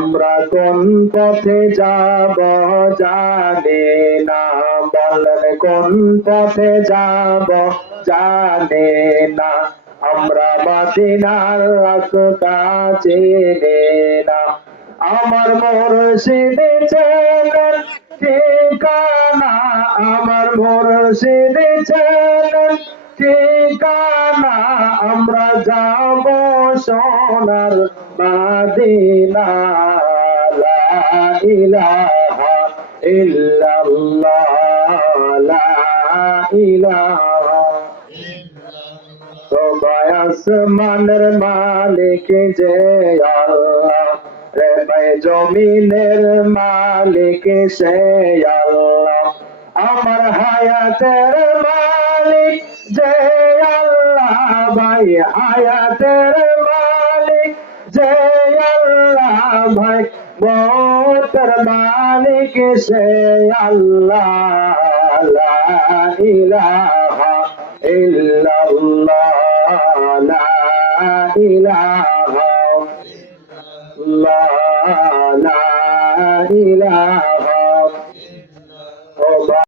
আমরা কোন পথে যাব জানি না, বলেন কোন পথে যাব জানি না, আমরা মদিনার রাস্তা চিনি না। আমার মুর্শিদ চেনেন ঠিকানা, আমার মুর্শিদ চেনেন ঠিকানা, আমরা যাব সোনার মদিনা। লা ইলাহা ইল্লাল্লাহ, লা ইলাহা। সবাই আসমানের মালিক যে আল্লাহ, রে ভাই জমিনের মালিক সে আল্লাহ। আমার হায়াতের মালিক যে আল্লাহ, ভাই হায়াতের মালিক যে আল্লাহ, ভাই মৌতের মালিক সে আল্লাহ। লা ইলাহা ইল্লাল্লাহ, লা ইলাহা, লা ইলাহা